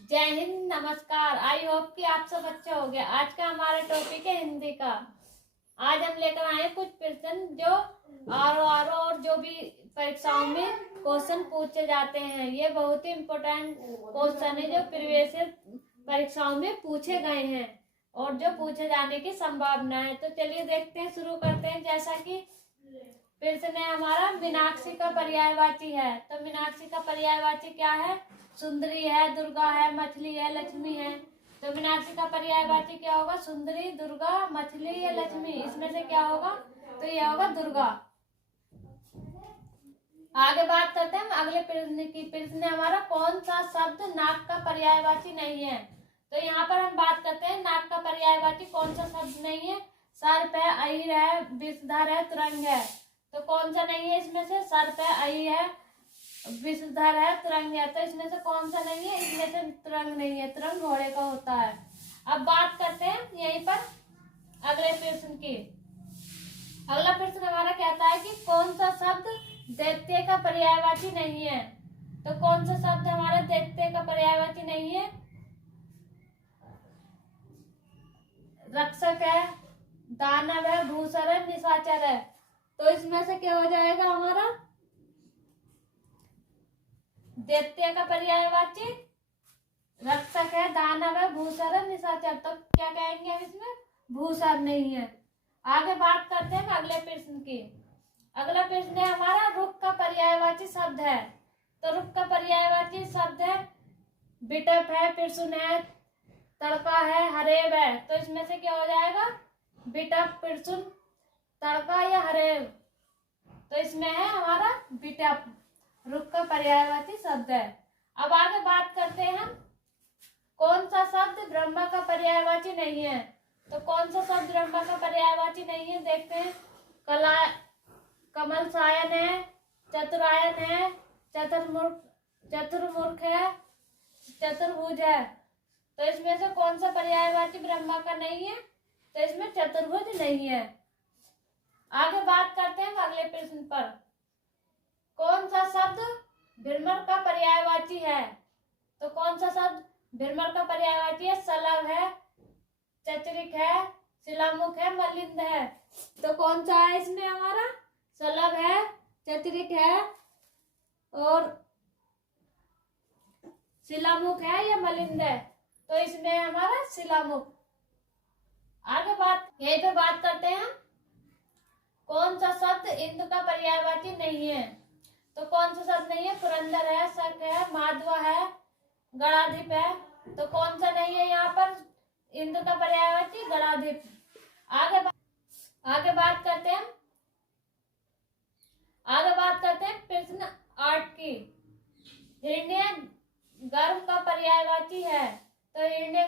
जय हिंद, नमस्कार। I hope कि आप सब अच्छे हो गए। आज का हमारा टॉपिक है हिंदी का। आज हम लेकर आए कुछ प्रश्न जो आर और जो भी परीक्षाओं में क्वेश्चन पूछे जाते हैं। ये बहुत ही इम्पोर्टेंट क्वेश्चन है जो प्रीवियस परीक्षाओं में पूछे गए हैं और जो पूछे जाने की संभावना है। तो चलिए देखते हैं, शुरू करते हैं। जैसा कि प्रश्न है हमारा, मीनाक्षी का पर्यायवाची है। तो मीनाक्षी का पर्यायवाची क्या है? सुंदरी है, दुर्गा है, मछली है, लक्ष्मी है। तो मीनाक्षी का पर्यायवाची क्या होगा? सुंदरी, दुर्गा, मछली या लक्ष्मी, इसमें से क्या होगा? तो यह होगा दुर्गा। आगे बात करते हैं हम अगले प्रश्न की। प्रश्न है हमारा, कौन सा शब्द नाक का पर्यायवाची नहीं है? तो यहाँ पर हम बात करते हैं नाक का पर्यायवाची कौन सा शब्द नहीं है। सर्प है, अहिर है, विषधर है, तुरंग है। तो कौन सा नहीं है इसमें से? सर्प है, अहिर है, विषधर है, तुरंग है। तो इसमें से कौन सा नहीं है? इसमें से तुरंग नहीं है। तुरंग घोड़े का होता है। अब बात करते हैं यहीं पर अगले प्रश्न की। अगला प्रश्न हमारा कहता है कि कौन सा शब्द दैत्य का पर्यायवाची नहीं है? तो कौन सा शब्द हमारा दैत्य का पर्यायवाची नहीं है? रक्षक है, दानव है, भूसर है, निशाचर है। तो इसमें से क्या हो जाएगा हमारा? दैत्य का पर्यायवाची रक्षक है, दानव है, भूसर है, निशाचर। तो क्या कहेंगे हम इसमें? भूसर नहीं है। आगे बात करते हैं अगले प्रश्न की। अगला प्रश्न है हमारा, रुख का पर्यायवाची शब्द है। तो रुख का पर्यायवाची शब्द है बिटप है, पिरसुन है, तड़का है, हरेब है। तो इसमें से क्या हो जाएगा? बिटप, पिरसुन, तड़का या हरेब। तो इसमें है हमारा बिटप, रुख का पर्यायवाची शब्द है। अब आगे बात करते हैं हम, कौन सा शब्द ब्रह्मा का पर्यायवाची नहीं है? तो कौन सा शब्द ब्रह्मा का पर्यायवाची नहीं है? देखते हैं। कमल सायन है, चतुरायन है, चतुर्मुख है, चतुर्भुज है। तो इसमें से कौन सा पर्यायवाची ब्रह्मा का नहीं है? तो इसमें चतुर्भुज नहीं है। आगे बात करते हैं अगले प्रश्न पर, कौन सा शब्द भ्रमर का पर्यायवाची है? तो कौन सा शब्द भ्रमर का पर्यायवाची है? सलभ है, चतुरिक है, शिलामुख है, मलिंद है। तो कौन सा है इसमें हमारा? सलभ है, चतुरिक है और शिलामुख है या मलिंद है। तो इसमें हमारा शिलामुख। आगे यहीं पे बात करते हैं, कौन सा शब्द इंद्र का पर्यायवाची नहीं है? तो कौन सा शब्द नहीं है? पुरंदर है, शक है, माधवा है, गणाधिप है। तो कौन सा नहीं है यहाँ पर इंद्र का पर्यायवाची? गणाधिप। आगे बात करते हैं प्रश्न 8 की। हिरण्य गर्भ का पर्यायवाची है। तो हिरण्य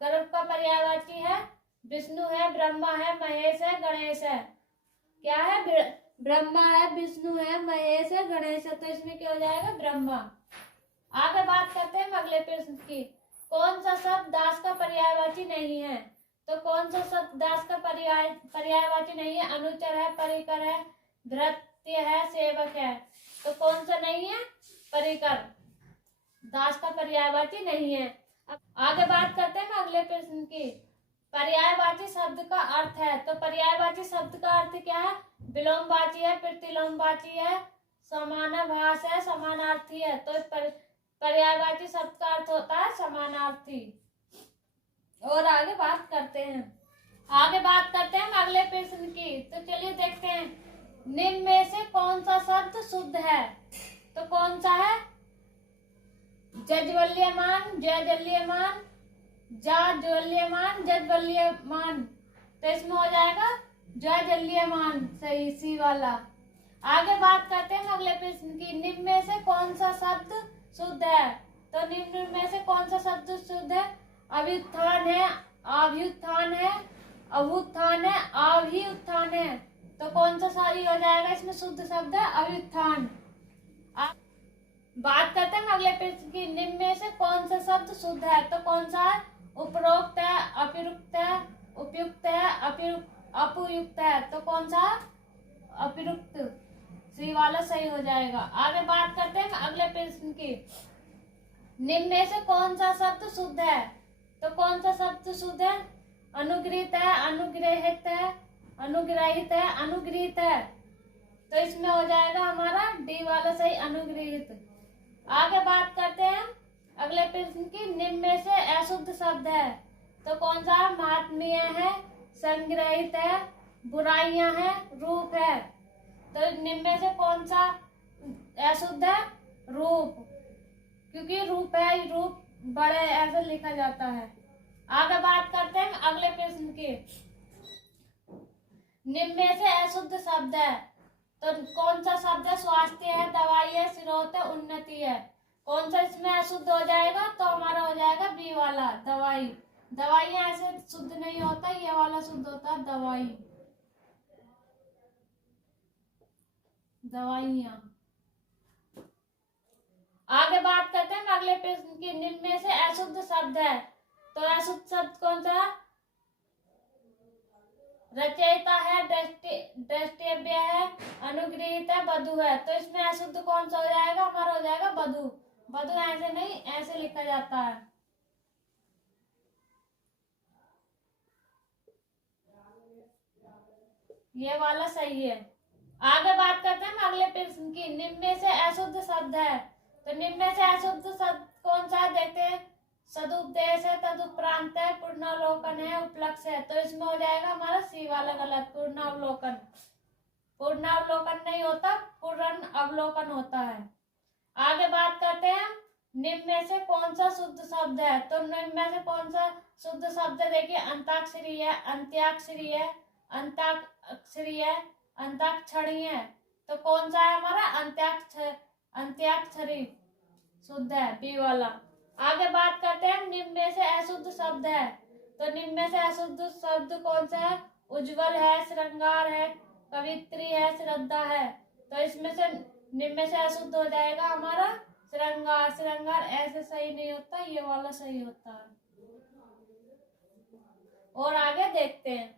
गर्भ का पर्यायवाची है विष्णु है, ब्रह्मा है, महेश है, गणेश है। क्या है? ब्रह्मा है, विष्णु है, महेश है, गणेश है। तो इसमें क्या हो जाएगा? ब्रह्मा। आगे बात करते हैं अगले प्रश्न की। कौन सा शब्द दास का पर्यायवाची नहीं है? तो कौन सा शब्द दास का पर्यायवाची नहीं है? अनुचर है, परिकर है, भृत्य है, सेवक है। तो कौन सा नहीं है? परिकर दास का पर्यायवाची नहीं है। अब आगे बात करते हैं अगले प्रश्न की। पर्यायवाची शब्द का अर्थ है। तो पर्यायवाची शब्द का अर्थ क्या है? विलोमवाची है, प्रतिलोमवाची है, समानाभास है, समानार्थी है। तो पर्यायवाची शब्द का अर्थ होता है समानार्थी। और आगे बात करते हैं अगले प्रश्न की। तो चलिए देखते हैं, निम्न में से कौन सा शब्द शुद्ध है? तो कौन सा है? जज्वल्यमान, जयजल्यमान, जाज्वल्यमान, जज्वल्यमान। तो इसमें हो जाएगा जयजल्यमान, सही, सी वाला। आगे बात करते हैं अगले प्रश्न की। निम्न में से कौन सा शब्द शुद्ध है? तो निम्न में से कौन सा शब्द शुद्ध है? अभ्युत्थान है, अभ्युत्थान है, अभुत्थान है, अभिउत्थान है। तो कौन सा सही हो जाएगा? इसमें शुद्ध शब्द है अभ्युत्थान। बात करते हैं अगले प्रश्न की। निम्न में से कौन सा शब्द शुद्ध है? तो कौन सा है? उपरोक्त है, अपिरुक्त है, उपयुक्त है, अपुयुक्त है। तो कौन सा? अपिरुक्त, सी वाला सही हो जाएगा। आगे बात करते हैं अगले प्रश्न की। निम्न में से कौन सा शब्द शुद्ध है? तो कौन सा शब्द शुद्ध है? अनुग्रहित है, अनुग्रहित है, अनुग्रहित है, अनुग्रहित है। तो इसमें हो जाएगा हमारा डी वाला सही, अनुग्रहित। आगे बात करते हैं अगले प्रश्न की। निम्न में से अशुद्ध शब्द है तो कौन सा? महात्म्य है, संग्रहित है, बुराइयां है, रूप है। तो निम्न में से कौन सा अशुद्ध है? रूप, क्योंकि रूप है, रूप बड़े ऐसे लिखा जाता है। आगे बात करते हैं अगले प्रश्न की। निम्न में से अशुद्ध शब्द है तो कौन सा शब्द है? स्वास्थ्य है, दवाई है, स्रोत है, उन्नति है। कौन सा इसमें अशुद्ध हो जाएगा? तो हमारा हो जाएगा बी वाला, दवाई। दवाइयां ऐसे शुद्ध नहीं होता, ये वाला शुद्ध होता है, दवाई, दवाइयां। आगे बात करते हैं अगले प्रश्न की। निम्न में से अशुद्ध शब्द है तो अशुद्ध शब्द कौन सा? रचयिता है, द्रष्टव्य है, अनुग्रहित है, वधु है। तो इसमें अशुद्ध कौन सा हो जाएगा? हमारा हो जाएगा वधु। वधु ऐसे नहीं, ऐसे लिखा जाता है। ये वाला सही है। आगे बात करते हैं अगले प्रश्न की। निम्न में से अशुद्ध शब्द है तो निम्न में से अशुद्ध शब्द कौन सा है? देखते हैं। सदुपदेश है, तदुपरांत है, पूर्णावलोकन है, उपलक्ष्य है। तो इसमें हो जाएगा हमारा सी वाला गलत, पूर्णावलोकन। पूर्णावलोकन नहीं होता, पूर्ण अवलोकन होता है। आगे बात करते हैं निम्न में से कौन सा शुद्ध शब्द है? तो निम्न में से कौन सा शुद्ध शब्द है? देखिए, अंताक्षरी है, अंत्याक्षरी है, अंताक्षरी है, अंताक्षरी है। तो कौन सा है हमारा? अंत्याक्षरी शुद्ध है, बी वाला। आगे बात करते हैं निम्न में से अशुद्ध शब्द है तो निम्न में से अशुद्ध शब्द कौन सा है? उज्जवल है, श्रृंगार है, कवित्री है, श्रद्धा है। तो इसमें से निम्न में से अशुद्ध हो जाएगा हमारा श्रृंगार। श्रृंगार ऐसे सही नहीं होता, ये वाला सही होता है। और आगे देखते हैं।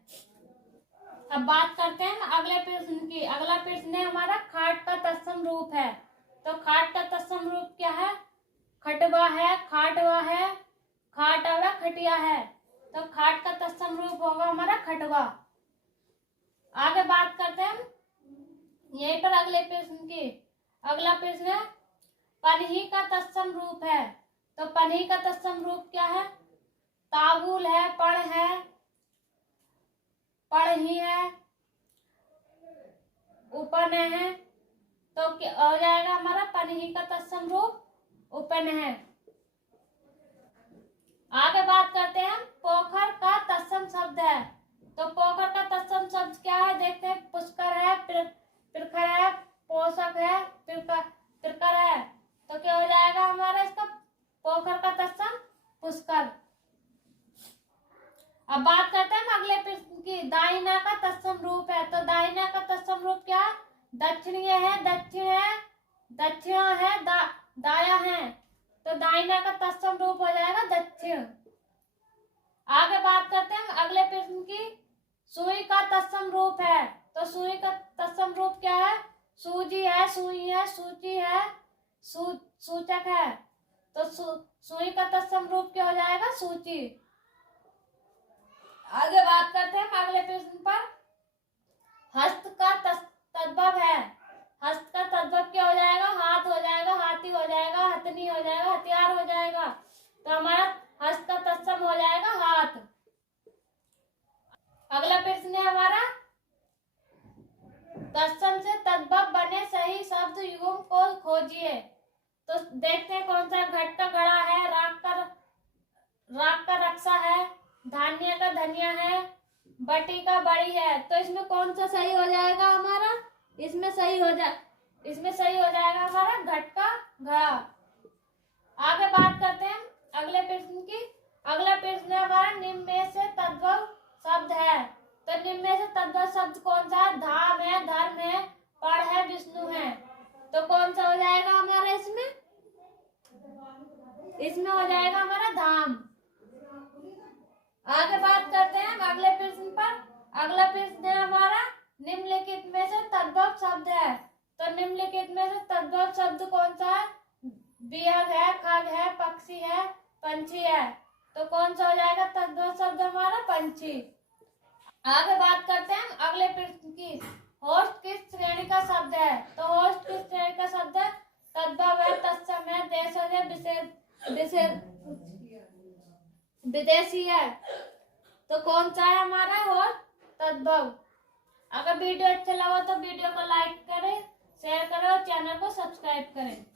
अब बात करते हैं अगले प्रश्न की। अगला प्रश्न है हमारा, खाट का तत्सम रूप है। तो खाट का तत्सम रूप क्या है? खटवा है, खाटवा है, खाटवा, खटिया है। तो खाट का तत्सम रूप होगा हमारा खटवा। आगे बात करते हैं यहीं पर अगले प्रश्न की। अगला प्रश्न है, पनही का तत्सम रूप है। तो पनही का तत्सम रूप क्या है? ताबूल है, पढ़ है, पढ़ही है, उपन है। तो क्या हो जाएगा हमारा? पनही का तत्सम रूप उपन है। आगे बात करते हैं, पोखर का तत्सम शब्द है। तो पोखर का तत्सम शब्द क्या है? देखते हैं। पुष्कर है, प्रखर है, पोषक है, प्रकर है। तो क्या हो जाएगा हमारा इसका? पोखर का तत्सम पुष्कर। अब बात करते हैं अगले प्रश्न की। दाहिना का तत्सम रूप है। तो दाहिना का तत्सम रूप क्या है? दक्षिणीय है, दक्षिण है, दक्षिण है, दाया है। तो दाहिना का तत्सम रूप हो जाएगा दक्षिण। आगे बात करते हैं अगले प्रश्न की। सुई का तत्सम रूप है। तो सुई का तत्सम रूप क्या है? सूजी है, सुई है, सूची है, सूचक है। तो सुई का तत्सम रूप क्या हो जाएगा? सूची। आगे बात करते हैं अगले प्रश्न पर। हस्त का तद्भव है। हस्त का तद्भव क्या हो जाएगा? हाथ हो जाएगा, हाथी हो जाएगा, हथनी हो जाएगा, हथियार हो जाएगा। तो हमारा हस्त का तत्सम हो जाएगा हाथ। अगला प्रश्न है हमारा, तत्सम से तद्भव बने सही शब्द युग्म को खोजिए। तो देखते हैं कौन सा। घट का घड़ा है, राग का रक्षा है, धान्य का धनिया है, बटी का बड़ी है। तो इसमें कौन सा सही हो जाएगा हमारा? इसमें सही हो जाएगा हमारा घट का घड़ा। आगे बात करते हैं अगले प्रश्न की। अगला प्रश्न है हमारा, निम्न में से तद्भव शब्द है। तो निम्न में से तद्भव शब्द कौन सा है? धाम है, धर्म है, पढ़ है, विष्णु है। तो कौन सा हो जाएगा हमारा इसमें? इसमें हो जाएगा हमारा धाम। आगे बात करते हैं अगले प्रश्न पर। अगला प्रश्न है हमारा, निम्नलिखित में से तद्भव शब्द है। तो निम्नलिखित में से तद्भव शब्द कौन सा है? बिहग है, खग है, पक्षी है, पंछी है। तो कौन सा हो जाएगा तद्भव शब्द हमारा? पंछी। आगे बात करते हैं हम अगले प्रश्न की। होस्ट किस श्रेणी का शब्द है? तो होस्ट किस श्रेणी का शब्द है? तद्भव है, तत्सम है, देशज है, विदेशी है। तो कौन सा है हमारा? होस्ट तद्भव। अगर वीडियो अच्छा लगा तो वीडियो को लाइक करें, शेयर करें और चैनल को सब्सक्राइब करें।